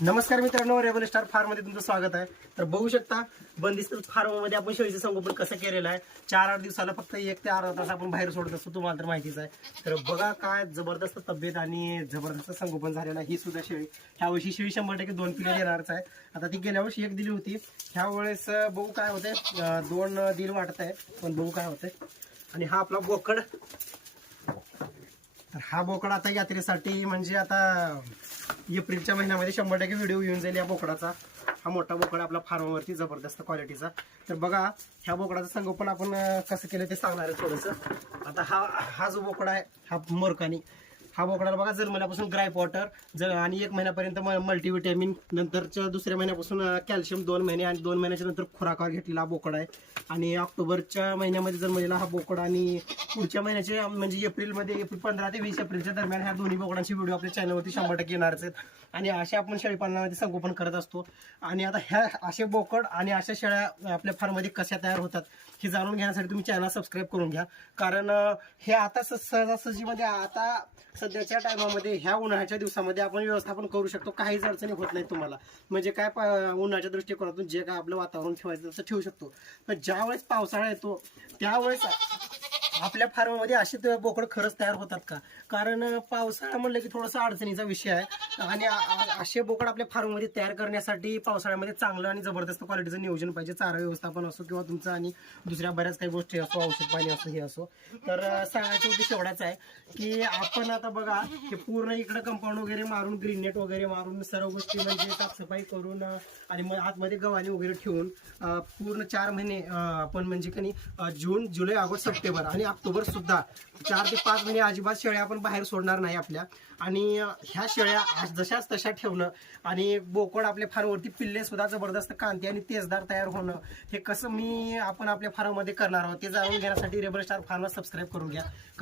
नमस्कार मित्रांनो rebel star फार्ममध्ये तुमचं स्वागत आहे. तर बघू शकता बंदिस्त फार्ममध्ये आपण शेळीचं संगोपन कसं केलेलं आहे. चार आठ दिवसाला फक्त एक ते अर्धा तास आपण बाहेर सोडत असतो तुम्हाला तर माहितीच आहे. तर बघा काय जबरदस्त तब्येत आणि जबरदस्त संगोपन झालेलं आहे ही सुद्धा शेळी. ह्या वर्षी शेळी शंभर टक्के दोन किलो येणारच आहे. आता ती गेल्या वर्षी एक दिली होती. ह्या वेळेस अं, बघू काय होते दोन दिल वाटत आहे पण बघू काय होते आणि हा आपला बोकड. तर हा बोकडा आता यात्रेसाठी म्हणजे आता एप्रिलच्या महिन्यामध्ये शंभर टक्के व्हिडिओ येऊन जाईल या बोकडाचा. हा मोठा बोकडा आपला फार्मवरती जबरदस्त क्वालिटीचा तर बघा ह्या बोकडाचं संगोपन आपण कसं केलं ते सांगणार आहे थोडंसं. आता हा हा जो बोकडा आहे हा मोरकानी. हा बोकडाला बघा जन्मल्यापासून ग्राईप वॉटर जर आणि एक महिन्यापर्यंत मल्टीव्हिटॅमिन नंतरच्या दुसऱ्या महिन्यापासून कॅल्शियम दोन महिने आणि दोन महिन्याच्या नंतर खुराकावर घेतलेला हा बोकड आहे. आणि ऑक्टोबरच्या महिन्यामध्ये जन्मलेला हा बोकड आणि पुढच्या महिन्याचे म्हणजे एप्रिलमध्ये एप्रिल पंधरा ते वीस एप्रिलच्या दरम्यान ह्या दोन्ही बोकडांची व्हिडिओ आपल्या चॅनलवरती शंभर टक्के येणारच आहेत. आणि अशा आपण शेळीपालनामध्ये संगोपन करत असतो. आणि आता ह्या असे बोकड आणि अशा शेळ्या आपल्या फार्ममध्ये कशा तयार होतात हे जाणून घेण्यासाठी तुम्ही चॅनल सबस्क्राईब करून घ्या. कारण हे आता स- सहजासहजीमध्ये आता सध्याच्या टायमामध्ये ह्या उन्हाळ्याच्या दिवसामध्ये आपण व्यवस्थापन करू शकतो. काहीच अडचणी होत नाही तुम्हाला. म्हणजे काय प- उन्हाळ्याच्या दृष्टिकोनातून जे काय आपलं वातावरण ठेवायचं तसं ठेवू शकतो. पण ज्यावेळेस पावसाळा येतो त्यावेळेस आपल्या फार्ममध्ये असे बोकड खरंच तयार होतात का? कारण पावसाळा म्हणलं की थोडासा अडचणीचा विषय आहे. आणि असे बोकड आपल्या फार्ममध्ये तयार करण्यासाठी पावसाळ्यामध्ये चांगलं आणि जबरदस्त क्वालिटीचं नियोजन पाहिजे. चारा व्यवस्थापन असो किंवा तुमचं आणि दुसऱ्या बऱ्याच काही गोष्टी असो औषध पाणी असो हे असो. तर सांगायचं उद्देश एवढाच आहे की आपण आता बघा की पूर्ण इकडे कंपाऊंड वगैरे मारून ग्रीननेट वगैरे मारून सर्व गोष्टी म्हणजे साफसफाई करून आणि मग आतमध्ये गव्हाणी वगैरे ठेवून पूर्ण चार महिने आपण म्हणजे कनी जून जुलै ऑगस्ट सप्टेंबर आणि ऑक्टोबर सुद्धा चार ते पाच महिने अजिबात शेळ्या आपण बाहेर सोडणार नाही आपल्या. आणि ह्या शेळ्या आज जशाच तशा ठेवणं आणि बोकड आपल्या फार्मवरती पिल्ले सुद्धा जबरदस्त कांती आणि तेजदार तयार होणं हे कसं मी आपण आपल्या फार्ममध्ये करणार आहोत ते जाणून घेण्यासाठी रेबल स्टार फार्मला सबस्क्राईब करून घ्या.